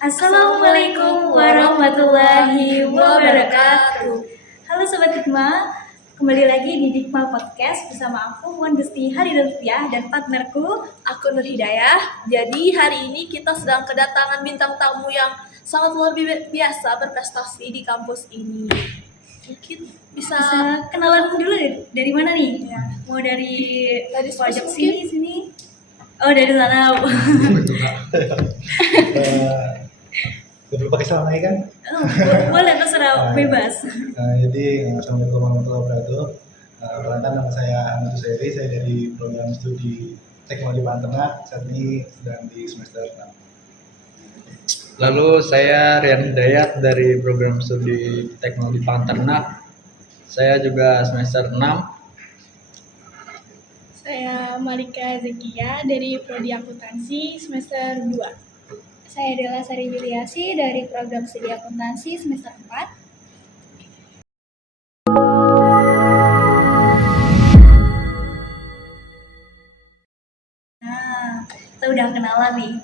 Assalamualaikum warahmatullahi wabarakatuh. Halo Sobat Dikma, kembali lagi di Dikma Podcast bersama aku Puan Gusti Haridantiah dan partnerku Aku Nur Hidayah. Jadi hari ini kita sedang kedatangan bintang tamu yang sangat luar biasa berprestasi di kampus ini. Mungkin bisa kenalan dulu dari mana nih? Ya. Mau dari pojok mungkin. sini? Oh, dari sana. Perlu pakai celana ya kan? Oh, boleh terserah, bebas. Jadi assalamualaikum warahmatullahi wabarakatuh. Perkenalkan nama saya Ahmad Husairi, saya dari program studi Teknologi Pangan Tengah, saat ini sedang di semester 6. Lalu saya Rian Hidayat dari program studi Teknologi Pangan Ternak. Saya juga semester 6. Saya Malika Zakia dari Prodi Akuntansi semester 2. Saya adalah Sari Juliasi dari program studi akuntansi semester 4. Nah, kita udah kenalan nih.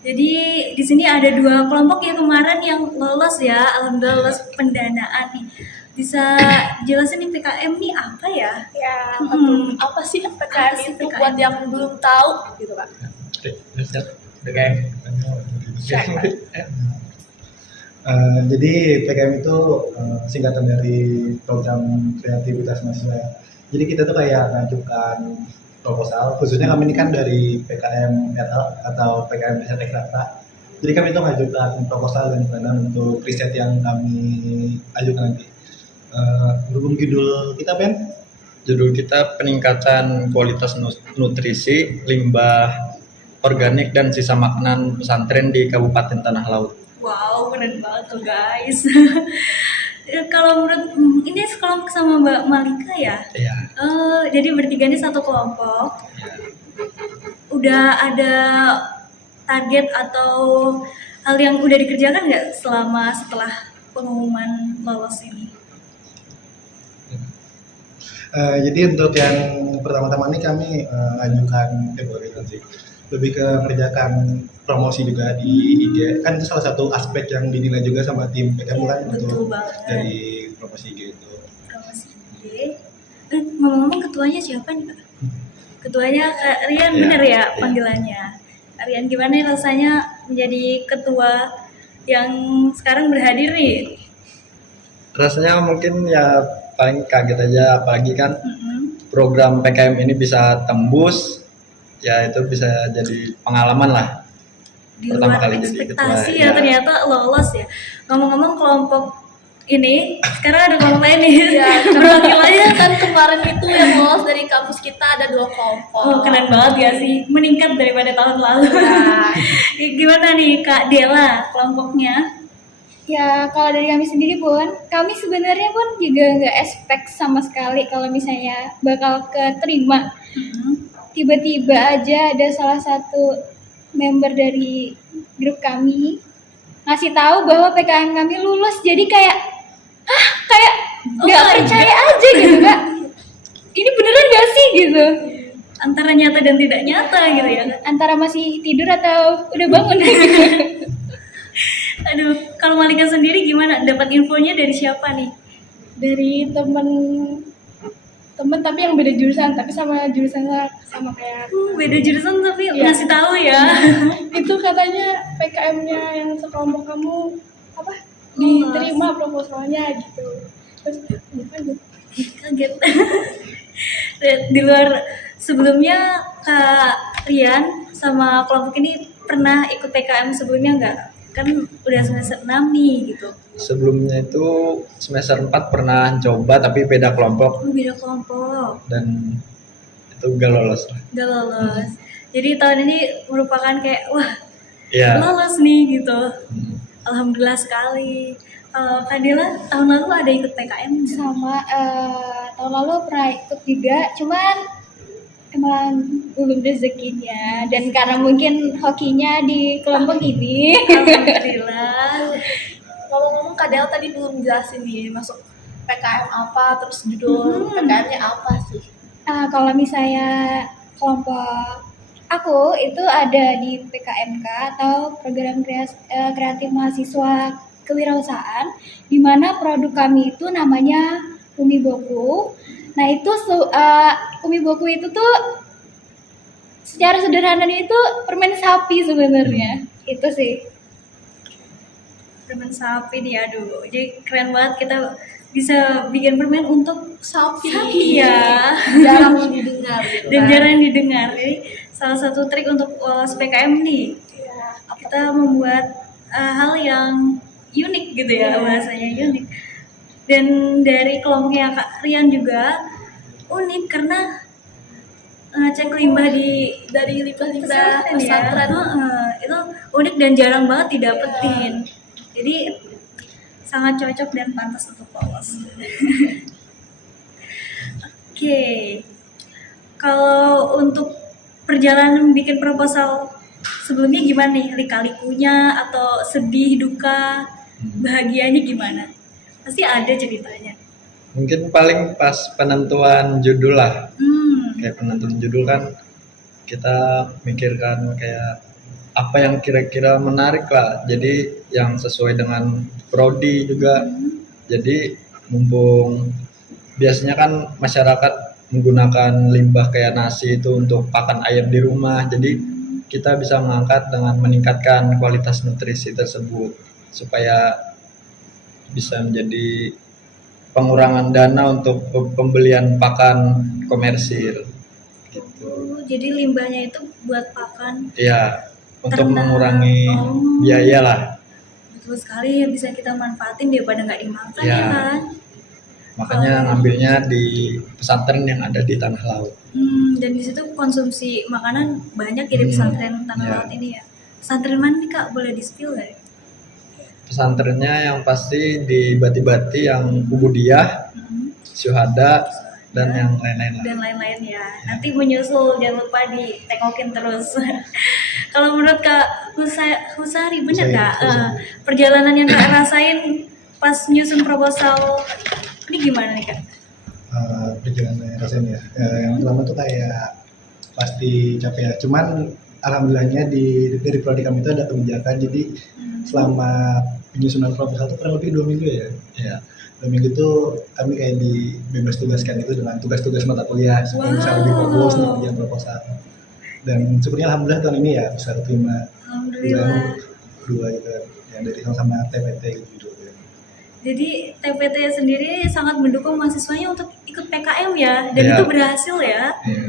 Jadi di sini ada dua kelompok yang kemarin yang lolos ya, alhamdulillah lolos pendanaan nih. Bisa jelasin nih PKM nih apa ya? Ya, Hmm. apa sih PKM Apa sih itu PKM? buat yang belum tahu gitu Pak? Jadi PKM itu singkatan dari program kreativitas mahasiswa. Jadi kita tuh kayak ngajukan proposal, khususnya kami ini kan dari PKM RL atau PKM Riset Ekstrakta. Jadi kami tuh ngajukan proposal dan pendanaan untuk riset yang kami ajukan nanti. Berhubung judul kita Ben? Judul kita peningkatan kualitas nutrisi limbah organik dan sisa makanan pesantren di Kabupaten Tanah Laut. Wow, keren banget tuh guys. Kalau menurut ini sekelompok sama Mbak Malika ya? Iya. Jadi bertiga ini satu kelompok. Udah ada target atau hal yang udah dikerjakan nggak setelah pengumuman lolos ini? Jadi untuk yang pertama-tama ini kami ajukan sih, lebih ke mengerjakan promosi juga di IG. Kan itu salah satu aspek yang dinilai juga sama tim PKM kan Betul untuk banget. dari promosi IG itu. Promosi IG. Ngomong-ngomong ketuanya siapa nih Kak? Ketuanya Kak Rian, Ya, bener ya ya. panggilannya? Kak Rian, gimana nih rasanya menjadi ketua yang sekarang berhadir nih? Rasanya mungkin ya paling kaget aja, apalagi kan Mm-mm. program PKM ini bisa tembus, ya itu bisa jadi pengalaman lah. Di Pertama luar kali jadi ekspektasi ketua, ya ya. ternyata lolos ya. Ngomong-ngomong kelompok ini, sekarang ada kelompok lain nih. Ya, Perwakilannya kan kemarin itu yang lolos dari kampus kita ada 2 kelompok. Oh, keren banget ya sih, meningkat daripada tahun lalu. Ya. Gimana nih Kak Dela kelompoknya? Ya, kalau dari kami sendiri pun, kami sebenarnya pun juga nggak expect sama sekali kalau misalnya bakal keterima. Tiba-tiba aja ada salah satu member dari grup kami ngasih tahu bahwa PKM kami lulus. Jadi kayak, kayak nggak my percaya aja gitu Kak. Ini beneran gak sih gitu? Antara nyata dan tidak nyata gitu ya. Antara masih tidur atau udah bangun gitu. Aduh, kalau Malika sendiri gimana? Dapat infonya dari siapa nih? Dari temen tapi yang beda jurusan, tapi sama jurusannya sama kayak Beda jurusan tapi Iya. ngasih tahu ya. itu katanya PKM-nya yang sekelompok kamu apa diterima proposalnya gitu. Terus lanjut. Kaget. Di luar sebelumnya Kak Rian sama kelompok ini pernah ikut PKM sebelumnya nggak? Kan udah semester 6 nih gitu. Sebelumnya itu semester 4 pernah coba tapi beda kelompok Beda kelompok. dan itu gak lolos lah. Gak lolos. Jadi tahun ini merupakan kayak wah Iya. lolos nih gitu. Hmm. Alhamdulillah sekali. Kak Dela tahun lalu ada ikut PKM nggak? Sama tahun lalu pernah ikut juga, cuman emang belum rezekinya dan karena mungkin hokinya di kelompok ini. Alhamdulillah. Ngomong-ngomong Kak Del tadi belum jelasin nih masuk PKM apa, terus judul PKM-nya apa sih? Kalau misalnya kelompok Aku itu ada di PKMK atau Program Kreatif Mahasiswa Kewirausahaan, di mana produk kami itu namanya Umiboku. Nah itu Umiboku itu tuh secara sederhananya itu permen sapi sebenarnya. Itu sih. Permen sapi nih, aduh, jadi keren banget kita bisa bikin permen untuk Sapi. ya. Jarang didengar gitu Dan kan. jarang didengar. Jadi salah satu trik untuk lolos PKM nih, kita membuat hal yang unik gitu ya, bahasanya unik. Dan dari kelompoknya Kak Rian juga unik karena ngecek limbah Dari limbah-limbah pesantren ya. pesantren. Itu unik dan jarang banget didapetin. Jadi sangat cocok dan pantas untuk lolos. Oke, kalau untuk perjalanan bikin proposal sebelumnya gimana nih? Lika-likunya atau sedih, duka, bahagianya gimana? Pasti ada ceritanya. Mungkin paling pas penentuan judul lah. Hmm, Kayak penentuan judul kan kita mikirkan kayak apa yang kira-kira menarik lah. Jadi yang sesuai dengan prodi juga. Jadi mumpung biasanya kan masyarakat menggunakan limbah kayak nasi itu untuk pakan ayam di rumah. Jadi kita bisa mengangkat dengan meningkatkan kualitas nutrisi tersebut supaya bisa menjadi pengurangan dana untuk pembelian pakan komersil. jadi limbahnya itu buat pakan. Ya, untuk Ternak. mengurangi Oh. biaya lah. Betul sekali, bisa kita manfaatin daripada nggak dimakan Ya. ya kan. Makanya ngambilnya di pesantren yang ada di tanah laut. Dan di situ konsumsi makanan banyak ya di pesantren tanah ya. laut ini ya. Pesantren mana nih Kak? Boleh di spill nggak? Pesantrennya yang pasti di Bati-Bati yang Ubudiyah, Syuhada, dan yang lain-lain lah. Dan lain-lain ya. Nanti menyusul, jangan lupa ditengokin terus. Kalau menurut Kak Husari, bener Husari, Kak? Husari. Perjalanan yang Kak rasain pas nyusun proposal ini gimana nih Kak? Perjalanan rasanya yang pertama tuh kayak pasti capek ya, cuman alhamdulillahnya dari prodi kami itu ada kebijakan, jadi selama penyusunan proposal itu kurang lebih 2 minggu ya. Ya. 2 minggu itu kami kayak dibebas tugaskan itu dengan tugas-tugas mata kuliah supaya bisa lebih fokus untuk kerjaan proposal. Dan syukurnya alhamdulillah tahun ini ya bisa terima Alhamdulillah. dua gitu yang dari sama TPT gitu. Jadi TPT sendiri sangat mendukung mahasiswanya untuk ikut PKM ya, dan Iya. itu berhasil ya. Ya.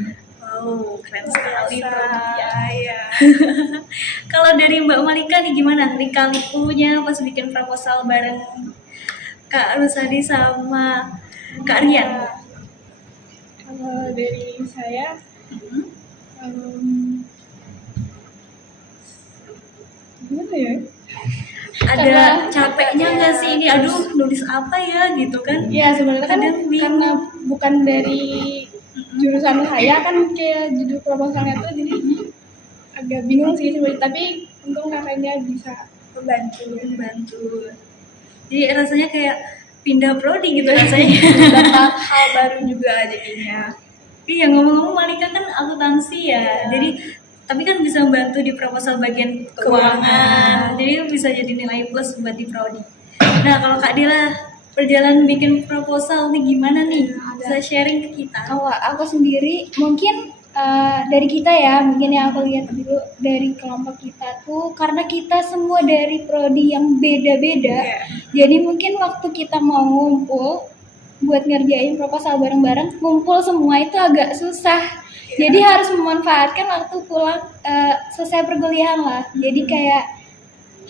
Wow, keren sekali produknya. Ya. Kalau dari Mbak Malika nih gimana? Lika-likunya pas bikin proposal bareng Kak Rusadi sama Kak Rian. Kalau dari saya, gimana ya? Ada Karena- capeknya nggak sih ini? Aduh, nulis apa ya gitu kan? Ya sebenarnya kan Kadang bingung. karena bukan dari jurusan saya kan kayak judul proposalnya tuh jadi agak bingung sih sebenarnya, tapi untung kakaknya bisa Membantu. Jadi rasanya kayak pindah prodi gitu rasanya. Dapat hal baru juga jadinya. Iya, ngomong-ngomong Malika kan akuntansi ya. Jadi tapi kan bisa membantu di proposal bagian keuangan. Jadi bisa jadi nilai plus buat di prodi. Nah, kalau Kak Dila perjalanan bikin proposal nih gimana nih? Bisa sharing ke kita. Kalau aku sendiri mungkin dari kita ya, mungkin yang aku lihat dulu dari kelompok kita tuh karena kita semua dari prodi yang beda-beda. Jadi mungkin waktu kita mau ngumpul buat ngerjain proposal bareng-bareng, ngumpul semua itu agak susah. Jadi harus memanfaatkan waktu pulang selesai perkuliahan lah. Jadi kayak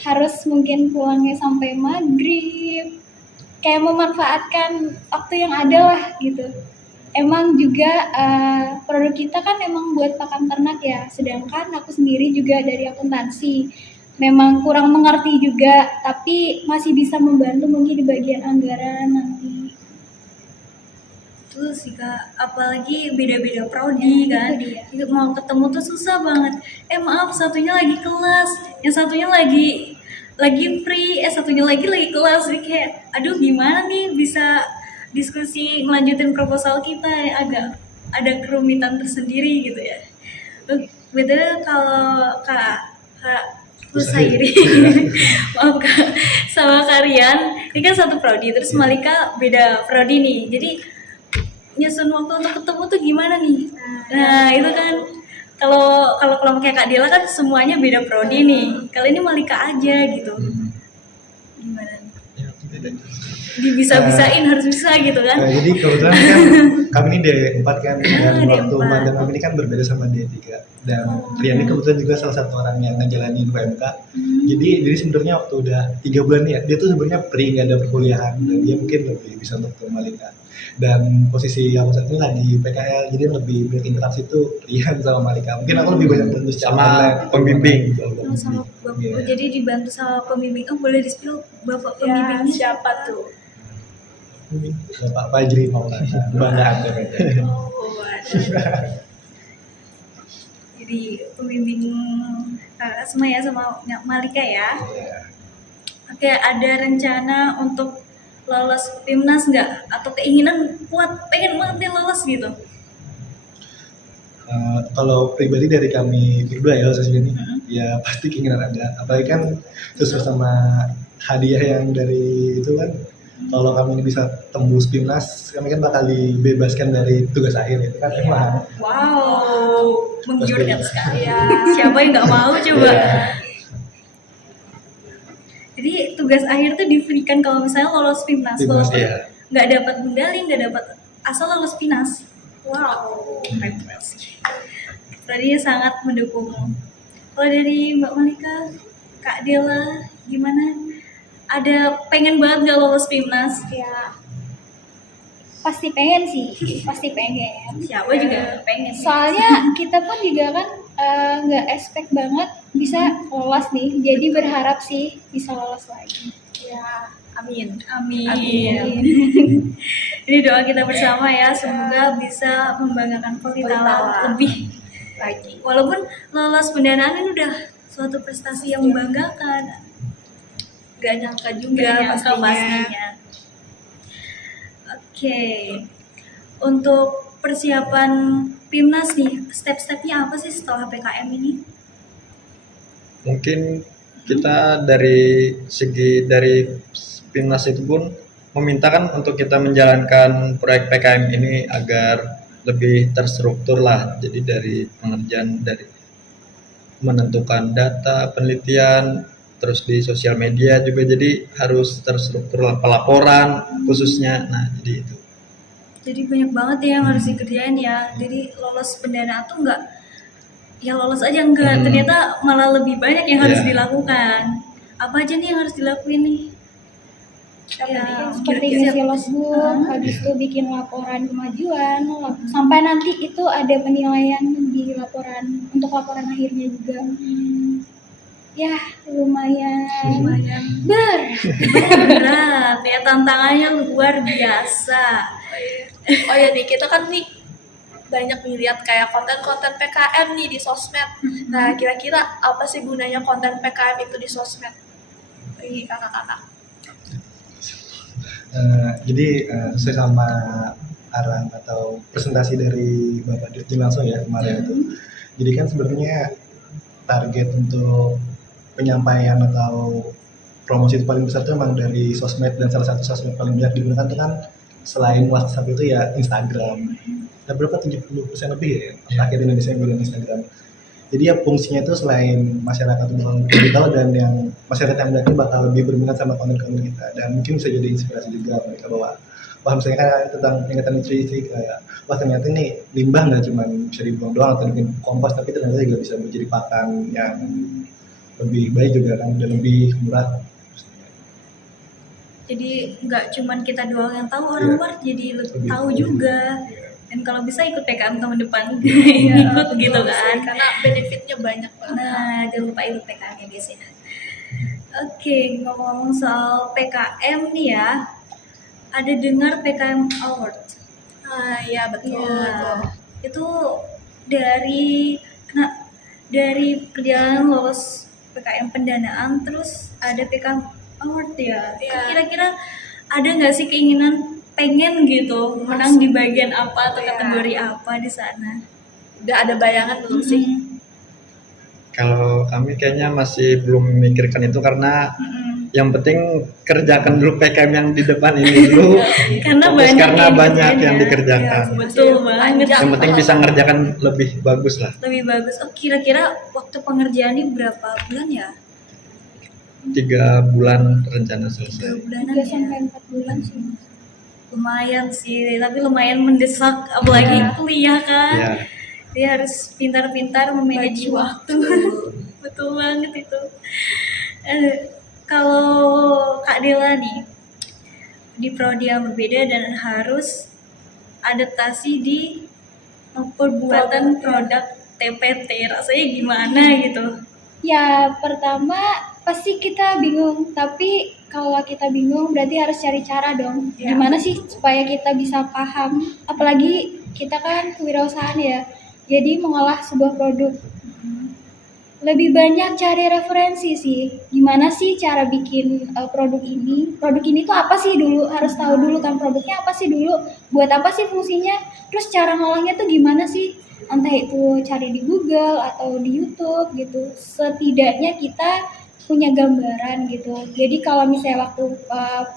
harus mungkin pulangnya sampai maghrib. Kayak memanfaatkan waktu yang ada lah gitu. Emang juga produk kita kan emang buat pakan ternak ya, sedangkan aku sendiri juga dari akuntansi. Memang kurang mengerti juga, tapi masih bisa membantu mungkin di bagian anggaran nanti. Betul sih Kak, apalagi beda-beda prodi Ya, kan. itu dia. Mau ketemu tuh susah banget. Maaf, satunya lagi kelas, yang satunya lagi free, satunya lagi kelas. Jadi kayak aduh gimana nih bisa diskusi ngelanjutin proposal kita, agak ada kerumitan tersendiri gitu ya. Betul kalau Kak Husairi. Husairi, maaf Kak, sama kalian, ini kan satu prodi, terus Malika beda prodi nih. Jadi nyusun waktu untuk ketemu tuh gimana nih? Nah itu kan kalau kalau kelompoknya Kak Dela kan semuanya beda prodi nih. Kalau ini Malika aja gitu. Gimana nih? Ya, beda. Dibisa-bisain harus bisa gitu kan? Nah, jadi kebetulan kan kami ini D4 kan, dan D4. waktu magang kami ini kan berbeda sama D3. Dan Rian ini kebetulan juga salah satu orang yang ngejalanin UMK. Jadi sebenarnya waktu udah 3 bulan ya, dia tuh sebenarnya free, nggak ada perkuliahan, dan dia mungkin lebih bisa untuk Malika. Dan posisi aku saat ini lagi PKL, jadi lebih berinteraksi tuh Rian sama Malika. Mungkin aku lebih banyak bantu secara Sama online. pembimbing. Oh, sama bapak. Iya. Oh, jadi dibantu sama pembimbing. Oh, boleh di-spill bapak Ya, pembimbingnya siapa tuh? Bapak Fajri Maulana, bangga Anda. Oh, ada. Jadi pembimbing Asma ya sama Malika ya. Iya. Oke, ada rencana untuk lolos PIMNAS nggak? Atau keinginan kuat pengen banget nih lolos gitu? Kalau pribadi dari kami berdua ya khususnya ini, ya pasti keinginan ada. Apalagi kan sesuai sama hadiah yang dari itu kan. Kalau kami ini bisa tembus PIMNAS, kami kan bakal dibebaskan dari tugas akhir itu kan emang. Wow, menggiurkan sekali. Ya. Siapa yang nggak mau coba? Iya. Jadi tugas akhir tuh diberikan kalau misalnya lolos PIMNAS. PIMNAS, Walaupun iya. nggak dapat medali, nggak dapat asal lolos PIMNAS. Wow, keren banget sih. Berarti sangat mendukung. Kalau dari Mbak Malika, Kak Dela, gimana? Ada pengen banget nggak lolos PIMNAS? Ya pasti pengen sih, pasti pengen. Siapa juga pengen. Soalnya kita pun juga kan nggak expect banget bisa lolos nih, jadi berharap sih bisa lolos lagi. Ya, amin. Amin. Amin. Ini doa kita bersama ya, semoga bisa membanggakan Politala Politala. lebih lagi. Walaupun lolos pendanaan ini udah suatu prestasi yang membanggakan. Gak nyangka Nggak juga nyangka pastinya. Oke. Untuk persiapan PIMNAS nih, step-stepnya apa sih setelah PKM ini? Mungkin kita dari PIMNAS itu pun meminta kan untuk kita menjalankan proyek PKM ini agar lebih terstruktur lah. Jadi dari pengerjaan, dari menentukan data, penelitian, terus di sosial media juga, jadi harus terstruktur lah, pelaporan khususnya. Nah, jadi itu. Jadi banyak banget ya yang harus dikerjain ya. Jadi lolos pendanaan tuh enggak ya lolos aja enggak, ternyata malah lebih banyak yang harus Iya. dilakukan. Apa aja nih yang harus dilakuin nih? Ya, Seperti kira-kira- ngisi logbook, habis itu bikin laporan kemajuan, sampai nanti itu ada penilaian di laporan untuk laporan akhirnya juga. Ya lumayan berat ya, tantangannya luar biasa. Oh ya nih, kita kan nih banyak nih lihat kayak konten-konten PKM nih di sosmed. Nah, kira-kira apa sih gunanya konten PKM itu di sosmed? Ini kakak-kakak. Jadi sesuai sama arahan atau presentasi dari Bapak Dirjen langsung ya kemarin itu. Jadi kan sebenarnya target untuk penyampaian atau promosi itu paling besar itu memang dari sosmed, dan salah satu sosmed paling banyak digunakan itu kan selain WhatsApp itu ya Instagram. Ada berapa 70% lebih ya rakyat Indonesia yang gunakan Instagram. Jadi ya fungsinya itu selain masyarakat itu bakal lebih tahu, dan yang masyarakat yang melihatnya bakal lebih berminat sama konten-konten kita, dan mungkin bisa jadi inspirasi juga mereka bahwa wah misalnya kan tentang peringatan nutrisi kayak wah ternyata ini limbah nggak cuma bisa dibuang doang atau bikin kompos, tapi ternyata juga bisa menjadi pakan yang lebih baik juga kan, dan lebih murah. Jadi nggak cuman kita doang yang tahu, orang luar jadi Lebih tahu tahu juga. Iya. Dan kalau bisa ikut PKM tahun depan, Ya, ikut gitu betul kan. sih, karena benefitnya banyak banget. Nah, jangan lupa ikut PKM-nya guys ya. Oke, ngomong-ngomong soal PKM nih ya, ada dengar PKM Award. Nah, ya betul. Iya. Itu dari perjalanan lolos PKM pendanaan, terus ada PKM Award ya. Iya. Kira-kira ada nggak sih keinginan pengen gitu menang di bagian apa atau Iya. kategori apa di sana? Udah ada bayangan belum sih? Kalau kami kayaknya masih belum memikirkan itu karena yang penting kerjakan dulu PKM yang di depan ini dulu. Karena Fokus banyak karena yang banyak dikerjain yang ya. dikerjakan. Betul banget. Yang penting bisa ngerjakan lebih bagus lah. Lebih bagus. Oh, kira-kira waktu pengerjaannya berapa bulan ya? 3 bulan rencana 2 selesai. bulanan 3 ya. sampai 4 bulan sih. Lumayan sih, tapi lumayan mendesak apalagi kuliah kan. Ya, Dia harus pintar-pintar memanage Bagi waktu. Betul banget itu. Kalau Kak Dela nih di prodi yang berbeda dan harus adaptasi di pembuatan produk TPT, rasanya gimana gitu? Ya pertama pasti kita bingung, tapi kalau kita bingung berarti harus cari cara dong. Ya. Gimana sih supaya kita bisa paham, apalagi kita kan kewirausahaan ya, jadi mengolah sebuah produk. Lebih banyak cari referensi sih, gimana sih cara bikin produk ini. Produk ini tuh apa sih dulu, harus tahu dulu kan produknya apa sih dulu, buat apa sih fungsinya, terus cara ngolahnya tuh gimana sih. Entah itu cari di Google atau di YouTube gitu, setidaknya kita punya gambaran gitu. Jadi kalau misalnya waktu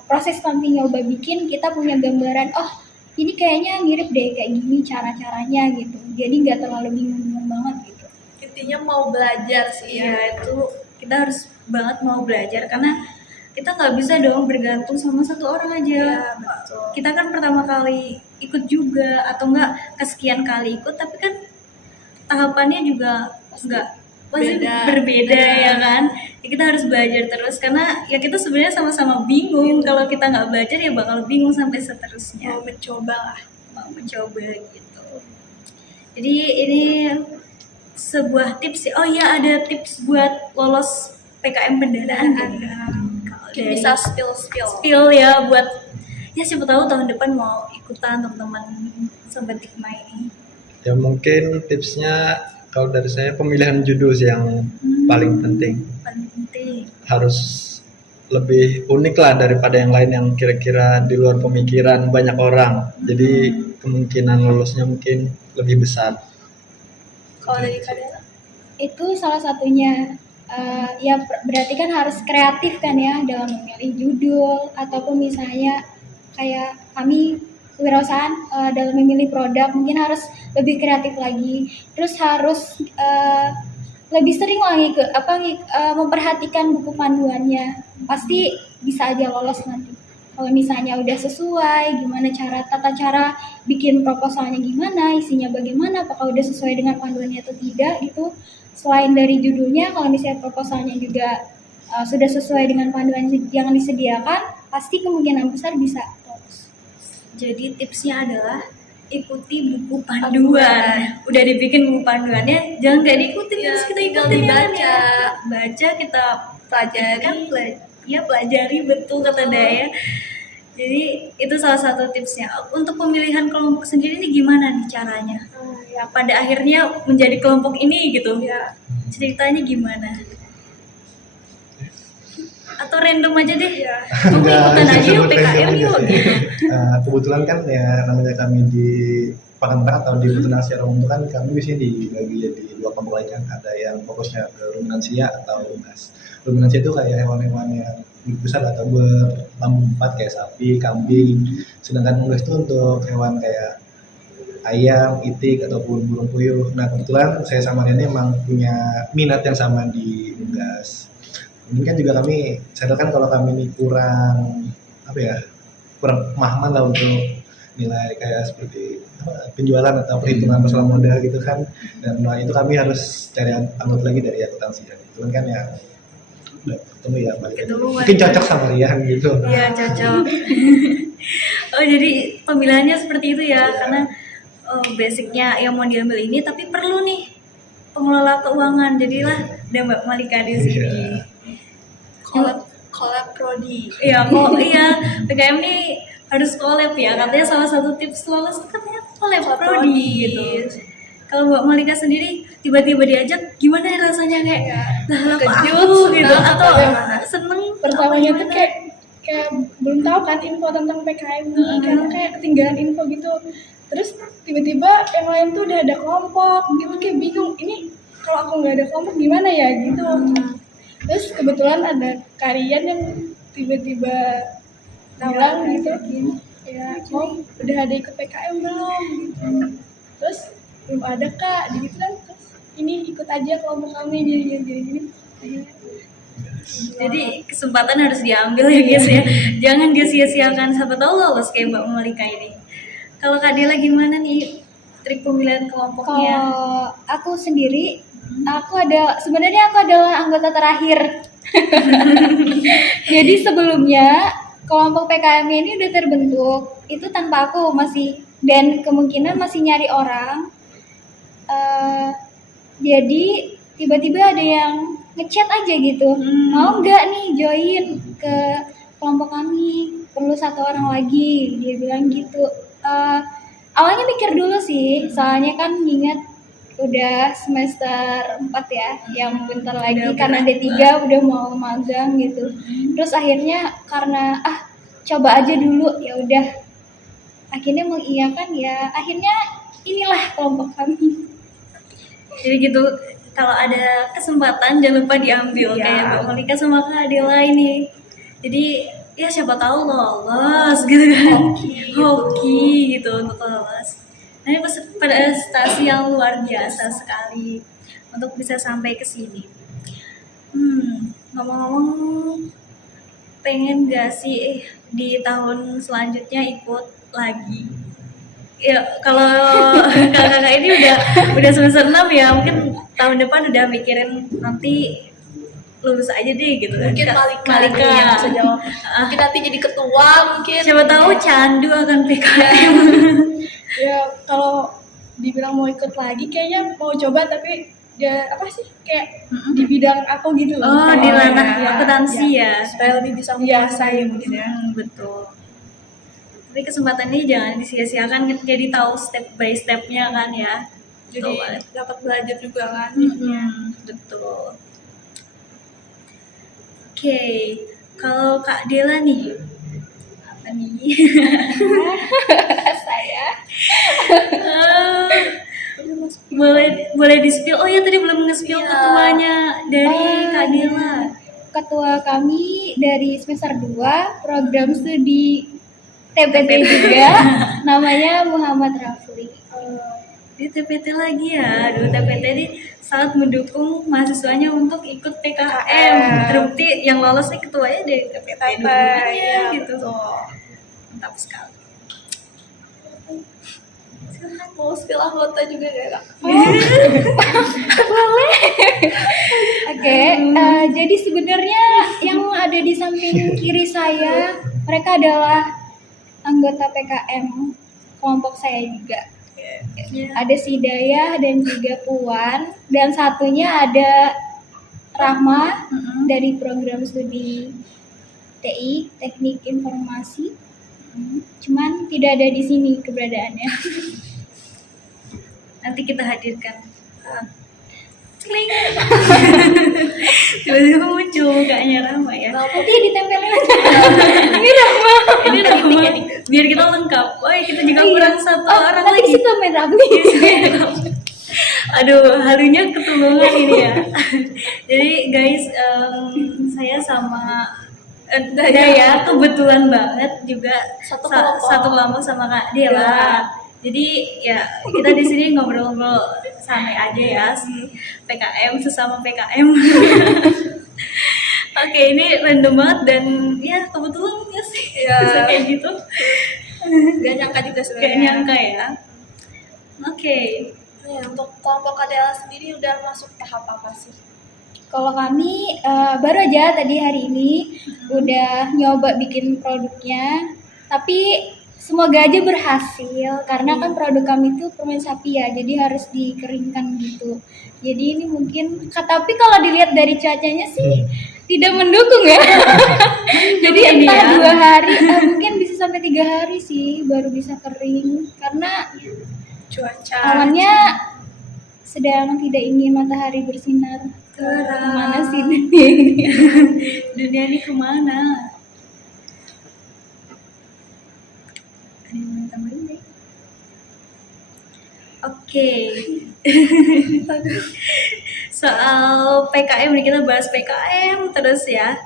proses nanti nyoba bikin, kita punya gambaran, oh ini kayaknya mirip deh kayak gini cara-caranya gitu, jadi nggak terlalu bingung-bingung banget gitu. Intinya mau belajar sih ya. Iya, itu kita harus banget mau belajar karena kita nggak bisa dong bergantung sama satu orang aja. Iya, betul. Kita kan pertama kali ikut juga atau enggak kesekian kali ikut, tapi kan tahapannya juga pasti berbeda ya kan. Ya, kita harus belajar terus karena ya kita sebenarnya sama-sama bingung. Kalau kita nggak belajar ya bakal bingung sampai seterusnya. Mau mencoba lah. Mau mencoba gitu. Jadi ini sebuah tips sih. Oh iya, ada tips buat lolos PKM pendanaan kan? Kalau Mungkin dari bisa spill spill ya buat ya siapa tahu tahun depan mau ikutan teman-teman sobat Hikmah ini. ya mungkin tipsnya kalau dari saya pemilihan judul sih yang paling penting. Paling penting. Harus lebih unik lah daripada yang lain yang kira-kira di luar pemikiran banyak orang. Jadi kemungkinan lolosnya mungkin lebih besar. Kalau dari Kadela? Itu salah satunya. Ya berarti kan harus kreatif kan ya dalam memilih judul, ataupun misalnya kayak kami kewirausahaan dalam memilih produk mungkin harus lebih kreatif lagi. Terus harus lebih sering lagi memperhatikan buku panduannya, pasti bisa aja lolos nanti. Kalau misalnya udah sesuai, gimana tata cara bikin proposalnya gimana, isinya bagaimana, apakah udah sesuai dengan panduannya atau tidak gitu. Selain dari judulnya, kalau misalnya proposalnya juga sudah sesuai dengan panduan yang disediakan, pasti kemungkinan besar bisa lolos. Jadi tipsnya adalah ikuti buku panduan. Udah dibikin buku panduannya, jangan nggak diikutin, Ya, terus kita tinggal ikutin dibaca. ya. Baca, kita Pelajari. kan pelajari betul kata Daya. Jadi itu salah satu tipsnya. Untuk pemilihan kelompok sendiri ini gimana nih caranya? Ya, Pada akhirnya menjadi kelompok ini gitu. ya. Ceritanya gimana? Atau random aja deh. Ya. Kamu ikutan aja yuk disebut PKM random yuk aja sih. gitu. Kebetulan kan ya namanya kami di Pakan atau di Peternak secara umum itu kan kami biasanya dibagi jadi 2 kelompok lagi kan. Ada yang fokusnya ke ruminansia atau lunas. Ruminansia itu kayak hewan-hewan yang besar atau berlambung 4 kayak sapi, kambing. Sedangkan unggas itu untuk hewan kayak ayam, itik ataupun burung puyuh. Nah kebetulan saya sama Rian emang punya minat yang sama di unggas. Mungkin kan juga kami sadarkan kalau kami ini kurang pemahaman lah untuk nilai kayak seperti penjualan atau perhitungan masalah modal gitu kan. Dan itu kami harus cari anggota lagi dari akuntansi. Cuman kan ya udah ketemu ya balik lagi. Ketemu Mungkin cocok sama Rian gitu. Iya cocok. Oh jadi pemilihannya seperti itu ya, karena basicnya yang mau diambil ini, tapi perlu nih pengelola keuangan. Jadilah ada Mbak Malika di sini. Iya. Collab prodi. Iya, iya PKM nih harus collab ya. Katanya salah satu tips lolos itu katanya collab prodi gitu. Kalau Mbak Malika sendiri tiba-tiba diajak, gimana rasanya kayak lah kok aku gitu atau seneng? Pertamanya apa tuh gimana? kayak belum tahu kan info tentang PKM nih, karena kayak ketinggalan info gitu. Terus tiba-tiba yang lain tuh udah ada kelompok gitu, kayak bingung ini kalau aku nggak ada kelompok gimana ya gitu. Terus kebetulan ada Karian yang tiba-tiba bilang gitu, ya mau udah ada ikut PKM belum gitu. Terus belum ada kak, gitu kan. Terus ini ikut aja kelompok kami gini. Jadi kesempatan harus diambil ya guys ya. Jangan disia-siakan, siapa tahu lolos kayak Mbak Malika ini. Kalau Kak Dela gimana nih trik pemilihan kelompoknya? Kalau aku sendiri, sebenarnya aku adalah anggota terakhir. Jadi sebelumnya kelompok PKM ini udah terbentuk, itu tanpa aku dan kemungkinan masih nyari orang. Jadi tiba-tiba ada yang ngechat aja gitu, mau nggak nih join ke kelompok kami, perlu 1 orang lagi, dia bilang gitu. Awalnya mikir dulu sih, soalnya kan ingat udah semester 4 ya, yang bentar lagi karena D3 udah mau magang gitu. Terus akhirnya karena coba aja dulu, ya udah akhirnya mengiyakan, ya akhirnya inilah kelompok kami. Jadi gitu, kalau ada kesempatan jangan lupa diambil kayak Mbak Malika sama Kak Dela ini. Jadi ya siapa tahu lolos gitu kan, hoki gitu untuk lolos. Nah ini prestasi yang luar biasa sekali untuk bisa sampai ke sini. Ngomong-ngomong, pengen gak sih di tahun selanjutnya ikut lagi? Ya kalau kakak-kakak ini udah semester 6 ya, mungkin tahun depan udah mikirin nanti lulus aja deh gitu. Mungkin Malika yang bisa jawab. Mungkin nanti jadi ketua mungkin. Siapa tahu candu akan PKM. Ya kalau dibilang mau ikut lagi kayaknya mau coba, tapi ya apa sih kayak di bidang aku gitu loh. Oh, di ranah ya, akuntansi ya. Supaya lebih bisa menguasai mungkin ya. Betul. Tapi kesempatan ini jangan disia-siakan, jadi tahu step by stepnya kan ya. Jadi dapat belajar juga kan. Betul. Oke, kalau Kak Dela nih, apa nih? Saya boleh di-spill. Oh ya tadi belum nge-spill ketuanya dari Kak Dela. Ketua kami dari semester 2 program studi TPT juga, namanya Muhammad Rafli. Di TPT lagi ya. Aduh, TPT ini sangat mendukung mahasiswanya untuk ikut PKM. Terbukti yang lolos nih ketuanya dari TPT duluannya gitu. Mantap sekali. Mau spill anggota juga gak kak? Oke, jadi sebenarnya yang ada di samping kiri saya, mereka adalah anggota PKM kelompok saya juga. Ada si Dayah dan juga Puan, dan satunya ada Rahma dari program studi TI, Teknik Informasi. Cuman tidak ada di sini keberadaannya. Nanti kita hadirkan. Kling. Tiba-tiba muncul mukanya Rama ya. Nanti ditempelin aja. Ini Rama. Biar kita lengkap. Oh ya, kita juga kurang satu orang nanti lagi. situ main Rafli. Aduh, halunya ketulungan ini ya. Jadi guys, saya sama Daya kebetulan banget juga satu kelompok sama Kak Dela. Jadi ya kita di sini ngobrol-ngobrol santai aja ya, PKM sesama PKM. Oke, ini random banget dan ya kebetulan ya sih bisa kayak gitu. Gak nyangka juga Gak sebenarnya. nyangka ya. Oke. Ya, untuk kelompok Kadela sendiri udah masuk tahap apa sih? Kalau kami baru aja tadi hari ini udah nyoba bikin produknya, tapi semoga aja berhasil karena kan produk kami itu permen sapi ya, jadi harus dikeringkan gitu. Jadi ini mungkin, tapi kalau dilihat dari cuacanya sih tidak mendukung ya. Jadi entah 2 hari, mungkin bisa sampai 3 hari sih baru bisa kering karena Cuaca. awannya sedang tidak ingin matahari bersinar. Kemana sih dunia ini? Dunia ini kemana? Ada yang mau tambahin deh? Oke. soal PKM nih, kita bahas PKM terus ya.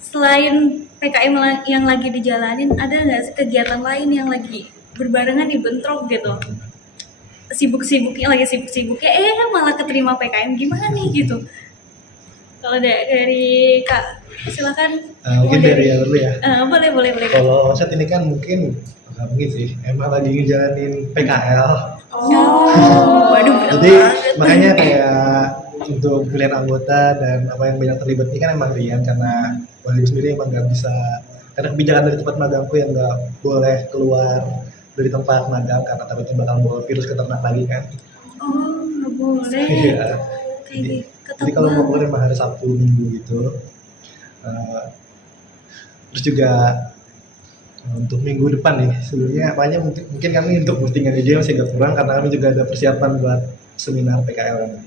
Selain PKM yang lagi dijalanin, ada nggak sih kegiatan lain yang lagi berbarengan di Bentrok gitu? Lagi sibuk-sibuknya, malah keterima PKM, gimana nih gitu? Kalau dari Kak, silakan. Mungkin dari yang dulu ya. Boleh. Kalau saat ini kan mungkin nggak mungkin sih, emang lagi ngejalanin PKL. Waduh, bener Jadi banget. makanya kayak untuk pilihan anggota dan apa yang banyak terlibat ini kan emang Rian, karena Wali sendiri emang nggak bisa, karena kebijakan dari tempat magangku yang nggak boleh keluar dari tempat magang karena takutnya bakal bawa virus ke ternak lagi kan. Oh, nggak boleh. Iya. Kayak Jadi kalau mau keluar emang hari Sabtu Minggu gitu. Terus juga untuk minggu depan nih, sebelumnya apanya mungkin kami untuk postingan ide masih agak kurang karena kami juga ada persiapan buat seminar PKL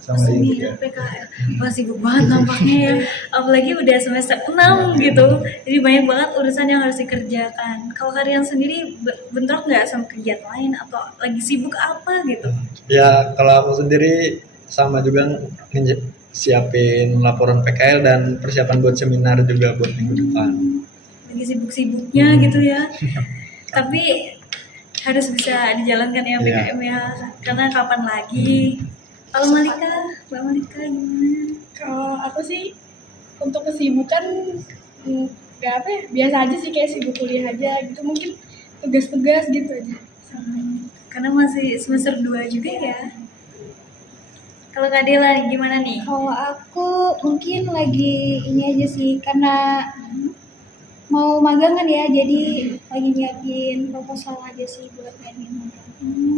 sama Rian juga. Seminar PKL. Wah, sibuk banget nampaknya ya. Apalagi udah semester 6 gitu. Jadi banyak banget urusan yang harus dikerjakan. Kalau kalian sendiri bentrok nggak sama kegiatan lain atau lagi sibuk apa gitu? Ya kalau aku sendiri sama juga siapin laporan PKL dan persiapan buat seminar juga buat minggu depan. Lagi sibuk-sibuknya gitu ya. Tapi harus bisa dijalankan ya PKM ya. Karena kapan lagi? Kalau Mbak Malika gimana? Kalau aku sih untuk kesibukan nggak apa ya, biasa aja sih, kayak sibuk kuliah aja gitu, mungkin tugas-tugas gitu aja. Karena masih semester 2 juga ya. Kalau Kak Dela gimana nih? Kalau aku mungkin lagi ini aja sih, karena mau magang kan ya, jadi lagi nyiapin proposal aja sih buat magang.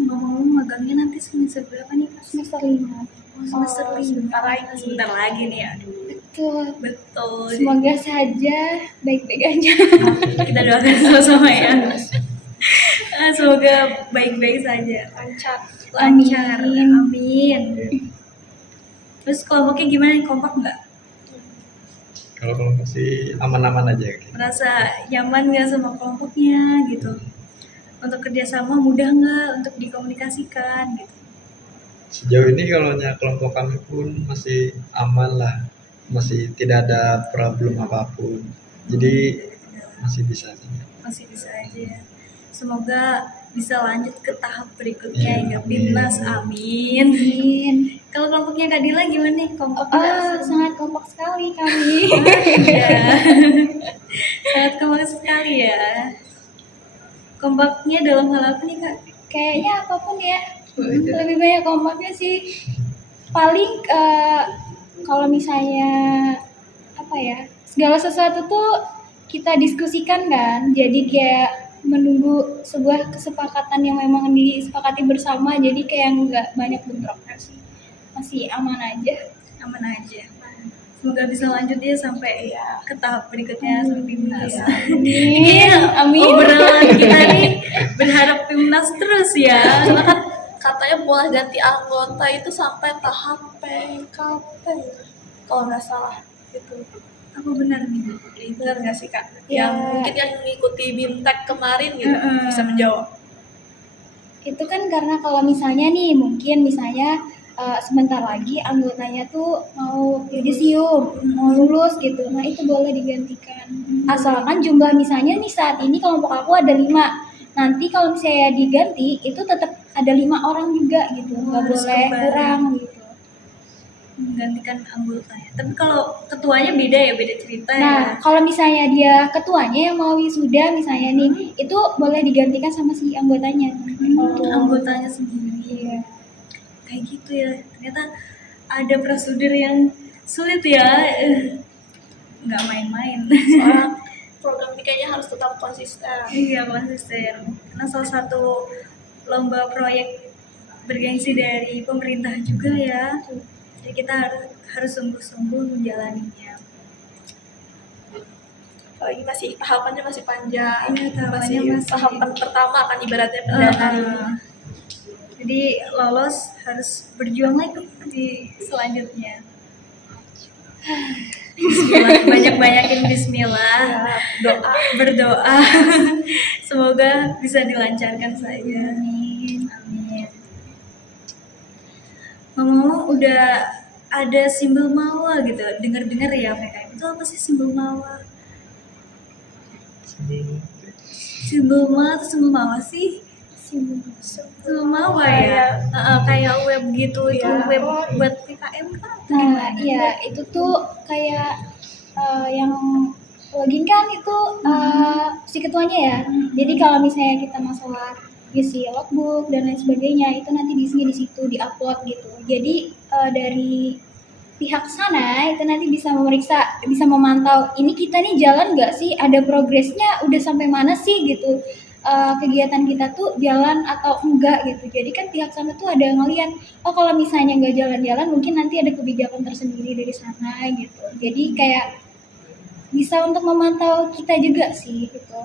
Ngomong magangnya nanti semester berapa nih Mas? Semester 5. Semester 5. Sebentar lagi nih, aduh. Betul. Betul. Semoga saja baik-baik aja. Kita doakan sama-sama ya. Semoga baik-baik saja. Lancar. Amin. Terus kelompoknya gimana nih? Kompak nggak? Kalau masih aman-aman aja. Merasa nyaman nggak sama kelompoknya gitu? Untuk kerjasama mudah nggak untuk dikomunikasikan gitu? Sejauh ini kalau kelompok kami pun masih aman lah, masih tidak ada problem apapun. Jadi masih bisa aja. Masih bisa aja ya. Semoga bisa lanjut ke tahap berikutnya hingga PIMNAS. Amin. Amin. Kalau kelompoknya Kak Dila gimana nih? Kompak nggak? Sangat kompak sekali kami. Iya. Sangat kompak sekali ya. Kompaknya dalam hal apa nih Kak? Kayaknya apapun ya. Lebih banyak kompaknya sih. Paling kalau misalnya apa ya, segala sesuatu tuh kita diskusikan kan. Jadi kayak menunggu sebuah kesepakatan yang memang disepakati bersama, jadi kayak nggak banyak bentroknya sih, masih aman aja. Semoga bisa lanjut ya sampai ke tahap berikutnya sampai PIMNAS. Amin. Obrolan kita nih berharap PIMNAS terus ya. Karena kan katanya boleh ganti anggota itu sampai tahap PKP kalau nggak salah gitu. Apa benar nih? Benar nggak sih Kak? Ya. Yang mungkin yang mengikuti BIMTEK kemarin gitu bisa menjawab. Itu kan karena kalau misalnya nih, mungkin misalnya sebentar lagi anggotanya tuh mau yudisium, mau lulus gitu. Nah itu boleh digantikan. Asalkan jumlah misalnya nih saat ini kelompok aku ada 5. Nanti kalau misalnya diganti itu tetap ada 5 orang juga gitu. Nggak harus boleh kembali. kurang gitu. Menggantikan anggotanya. Tapi kalau ketuanya beda ya, beda cerita ya. Nah, kalau misalnya dia ketuanya yang mau wisuda misalnya nih, itu boleh digantikan sama si anggotanya. Anggotanya sendiri. Iya. Kayak gitu ya. Ternyata ada prosedur yang sulit ya. Nggak main-main. Soalnya program ini kayaknya harus tetap konsisten. Iya, konsisten. Karena salah satu lomba proyek bergengsi dari pemerintah juga ya. Jadi kita harus sungguh-sungguh menjalaninya. Apalagi masih tahapannya masih panjang. Iya, tahapannya masih- tahapan pertama kan ibaratnya perdana. Jadi lolos harus berjuang lagi di selanjutnya. Bismillah, banyak-banyakin bismillah. Doa. Berdoa. Semoga bisa dilancarkan saja. Amin. Ngomong-ngomong udah ada simbol mawa gitu. Dengar-dengar ya PKM itu apa sih simbol mawa? Simbol ma atau simbol mawa sih? Simbol mawa ya. Kayak web gitu, itu web buat PKM kan? Nah, iya itu tuh kayak yang login kan itu si ketuanya ya. Jadi kalau misalnya kita masalah isi logbook dan lain sebagainya itu nanti diisinya di situ diupload gitu. Jadi dari pihak sana itu nanti bisa memeriksa, bisa memantau ini kita nih jalan nggak sih, ada progresnya, udah sampai mana sih gitu. Kegiatan kita tuh jalan atau enggak gitu. Jadi kan pihak sana tuh ada ngeliat, oh kalau misalnya nggak jalan-jalan mungkin nanti ada kebijakan tersendiri dari sana gitu. Jadi kayak bisa untuk memantau kita juga sih gitu.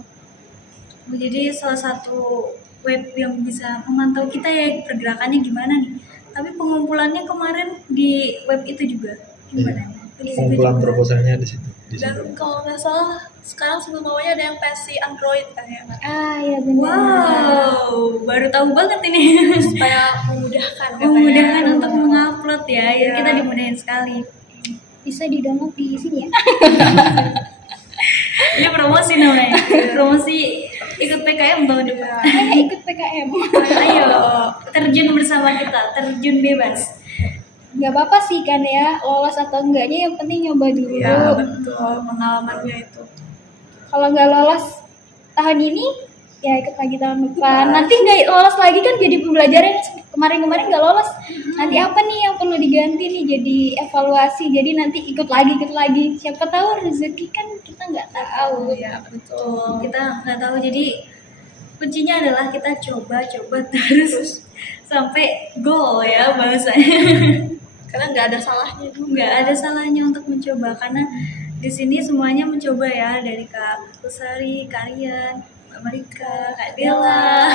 Jadi salah satu web yang bisa memantau kita ya pergerakannya gimana nih. Tapi pengumpulannya kemarin di web itu juga gimana nih? Di situ Pengumpulan juga. proposalnya di situ. Dan kalau nggak salah sekarang sebelum bawahnya ada yang versi Android kan ya Mbak? Ya benar. Wow, baru tahu banget ini. Supaya memudahkan katanya. Memudahkan untuk mengupload ya. Ya kita dimudahin sekali. Bisa di-download di sini ya. Ini promosi namanya. Promosi ikut PKM tahun depan. Ikut PKM. Ayo terjun bersama kita, terjun bebas. Nggak apa-apa sih kan ya, lolos atau enggaknya yang penting nyoba dulu. Iya betul, pengalamannya itu. Kalau nggak lolos tahun ini, ya ikut lagi tahun depan. Nanti nggak lolos lagi kan jadi pembelajaran kemarin-kemarin nggak lolos. Nanti apa nih yang perlu diganti nih jadi evaluasi. Jadi nanti ikut lagi. Siapa tahu rezeki kan kita nggak tahu. Iya betul. Kita nggak tahu, jadi kuncinya adalah kita coba terus sampai goal ya bahasanya. Karena nggak ada salahnya juga. Nggak ada salahnya untuk mencoba, karena di sini semuanya mencoba ya, dari Kak Usari, Kak Rian, Mbak Marika, Kak Dela.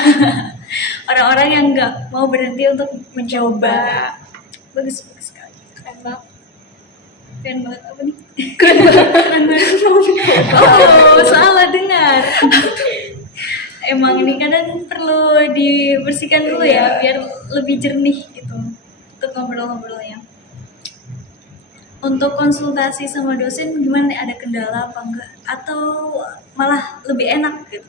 Orang-orang yang nggak mau berhenti untuk mencoba. Bagus sekali. Keren banget. Keren banget apa nih? Keren banget. Oh, salah dengar. Emang ini kadang perlu dibersihkan dulu ya, biar lebih jernih gitu untuk ngobrol-ngobrolnya. Untuk konsultasi sama dosen gimana nih, ada kendala apa enggak? Atau malah lebih enak gitu?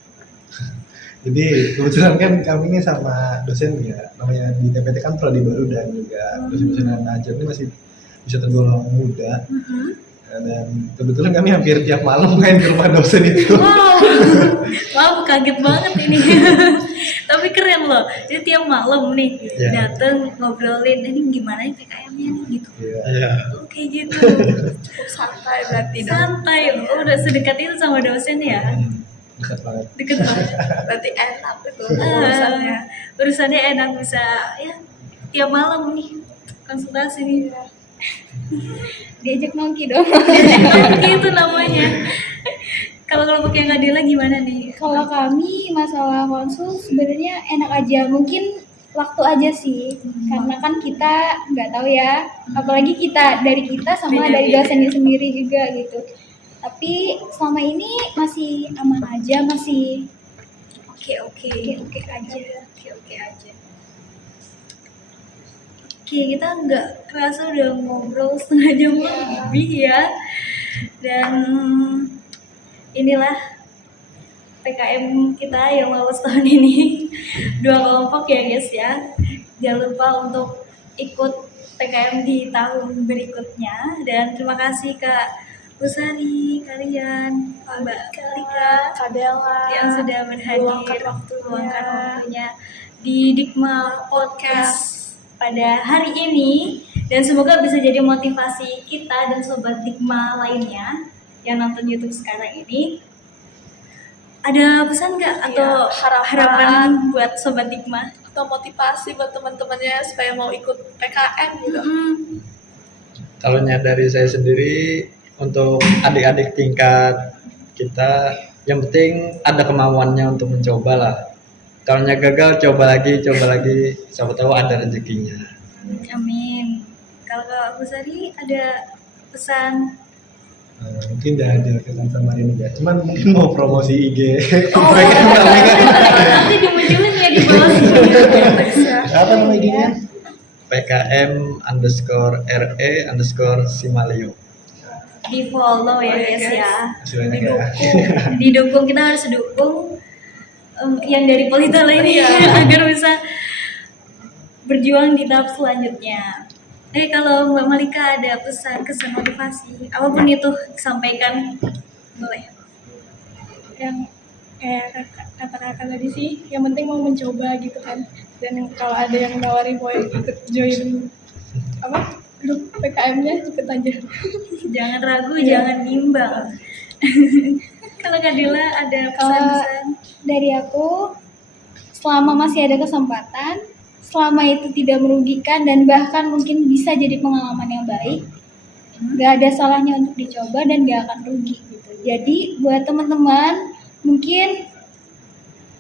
Jadi kebetulan kan kami ini sama dosen ya, namanya di TPT kan prodi baru dan juga dosen-dosen yang ngajar ini masih bisa tergolong muda. Dan kebetulan kami hampir tiap malam main ke rumah dosen itu. Wow, kaget banget ini. Tapi keren loh. Jadi tiap malam nih dateng ngobrolin ini gimana nih PKM-nya nih gitu. Iya. Oke gitu. Cukup santai berarti dong. Santai. Oh, udah sedekat itu sama dosen ya. Dekat banget. Deket banget. Berarti enak itu urusannya. Urusannya enak, bisa ya tiap malam nih konsultasi nih. Diajak nongki dong. Itu namanya. Kalau kelompok yang Kadila gimana nih? Kalau kami masalah konsul sebenarnya enak aja, mungkin waktu aja sih, karena kan kita nggak tahu ya, apalagi dari kita sama dari dosennya sendiri juga gitu. Tapi selama ini masih aman aja, masih Oke aja. aja. Oke, kita nggak kerasa udah ngobrol setengah jam lebih ya. Dan inilah PKM kita yang lolos tahun ini. 2 kelompok ya guys ya. Jangan lupa untuk ikut PKM di tahun berikutnya. Dan terima kasih Kak Usari, Kalian, Mbak Kalika, Kak Dela yang sudah meluangkan meluangkan waktunya waktunya di Dikma Podcast pada hari ini, dan semoga bisa jadi motivasi kita dan sobat Dikma lainnya yang nonton YouTube sekarang ini. Ada pesan nggak atau harapan buat sobat Dikma atau motivasi buat teman-temannya supaya mau ikut PKM gitu? Kalau dari saya sendiri, untuk adik-adik tingkat kita, yang penting ada kemauannya untuk mencoba lah. Kalau gagal, coba lagi, siapa tahu ada rezekinya. Amin. Kalau Kak Usari ada pesan? Mungkin udah ada kesan sama ini ya, cuman mungkin mau promosi IG. Nanti dimunculin ya di bawah. Apa nama IG-nya? @pkm_re_simalio. Di follow ya Oh, ya, guys guys. ya. Masih banyak ya. Didukung, kita harus dukung yang dari Politala ini Iya. agar bisa berjuang di tahap selanjutnya. Kalau Mbak Malika ada pesan kesan motivasi apapun itu sampaikan, boleh. Yang kata kakak tadi sih, yang penting mau mencoba gitu kan. Dan kalau ada yang nawarin mau ikut join apa grup PKM-nya, cepet aja. Jangan ragu, Iya. jangan bimbang. Kalau Kak Dila ada pesan-pesan? Dari aku, selama masih ada kesempatan, selama itu tidak merugikan dan bahkan mungkin bisa jadi pengalaman yang baik, nggak ada salahnya untuk dicoba dan nggak akan rugi gitu. Jadi buat teman-teman mungkin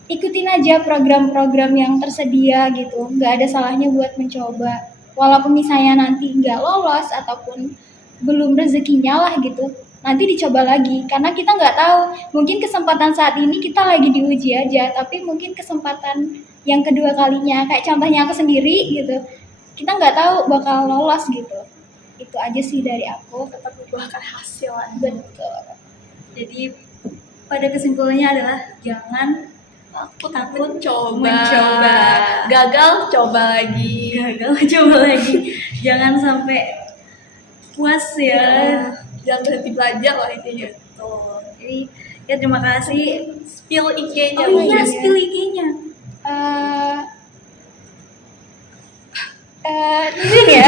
ikutin aja program-program yang tersedia gitu, nggak ada salahnya buat mencoba. Walaupun misalnya nanti nggak lolos ataupun belum rezekinya lah gitu, nanti dicoba lagi karena kita nggak tahu, mungkin kesempatan saat ini kita lagi diuji aja, tapi mungkin kesempatan yang kedua kalinya, kayak contohnya aku sendiri gitu, kita nggak tahu bakal lolos gitu. Itu aja sih dari aku. Tetap membuahkan hasil. Betul. Jadi pada kesimpulannya adalah jangan Takut coba. mencoba. Gagal coba lagi. Gagal coba lagi. Jangan sampai puas ya. Jangan berhenti belajar lah intinya. Tuh. Jadi ya terima kasih. Spill IG-nya. Oh iya, iya. spill IG-nya. Nungguin ya.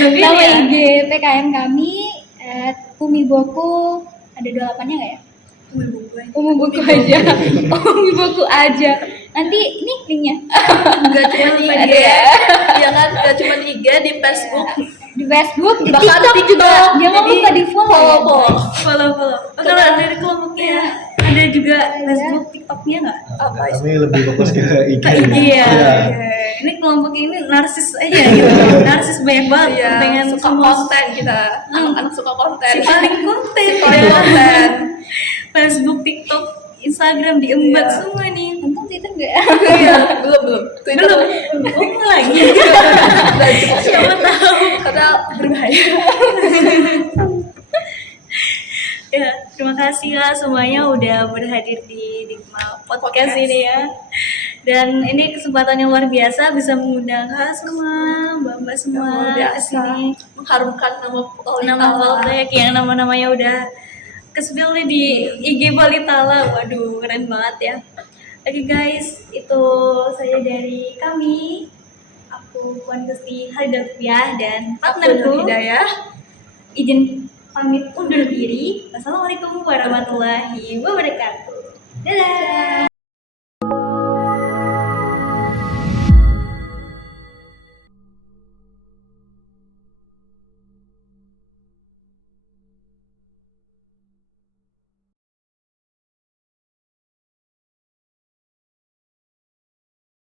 Nungguin Nama ya. IG PKM kami Umiboku, ada 28-nya nggak ya? Umiboku aja. Umiboku aja. Nanti ini linknya Gak cuma di IG. Ada ya. Ya kan, gak cuma di IG, di Facebook. di Facebook, di Bahkan TikTok TikTok. juga. Jangan Jadi, lupa di follow. Follow. Kalau dari kelompoknya ada juga Facebook, TikToknya nggak? Apa sih? Kami lebih fokus ke IG. Ke IG ya. Iya. Ini kelompok ini narsis aja gitu. Narsis banyak banget. Iya, Pengen suka semua konten kita. Anak-anak suka konten. si paling konten. Si paling konten. Facebook, TikTok, Instagram diembat Iya. semua nih. Untung Twitter enggak. Iya, belum. Twitter Belum lagi. udah cukup. Siapa tahu. Karena berbahaya. Ya, terima kasih lah semuanya udah berhadir di Digma Podcast ini ya. Dan ini kesempatan yang luar biasa bisa mengundang kak semua, mbak-mbak semua Luar ke biasa. sini. Mengharumkan nama Nama Poltek yang nama-namanya udah ke-spill nih di IG Politala. Waduh, keren banget ya. Oke guys, itu saya dari kami. Aku Puan Gusti Hadidah dan partnerku. Hidayah. Izin pamit undur diri. Wassalamualaikum warahmatullahi wabarakatuh. Dadah.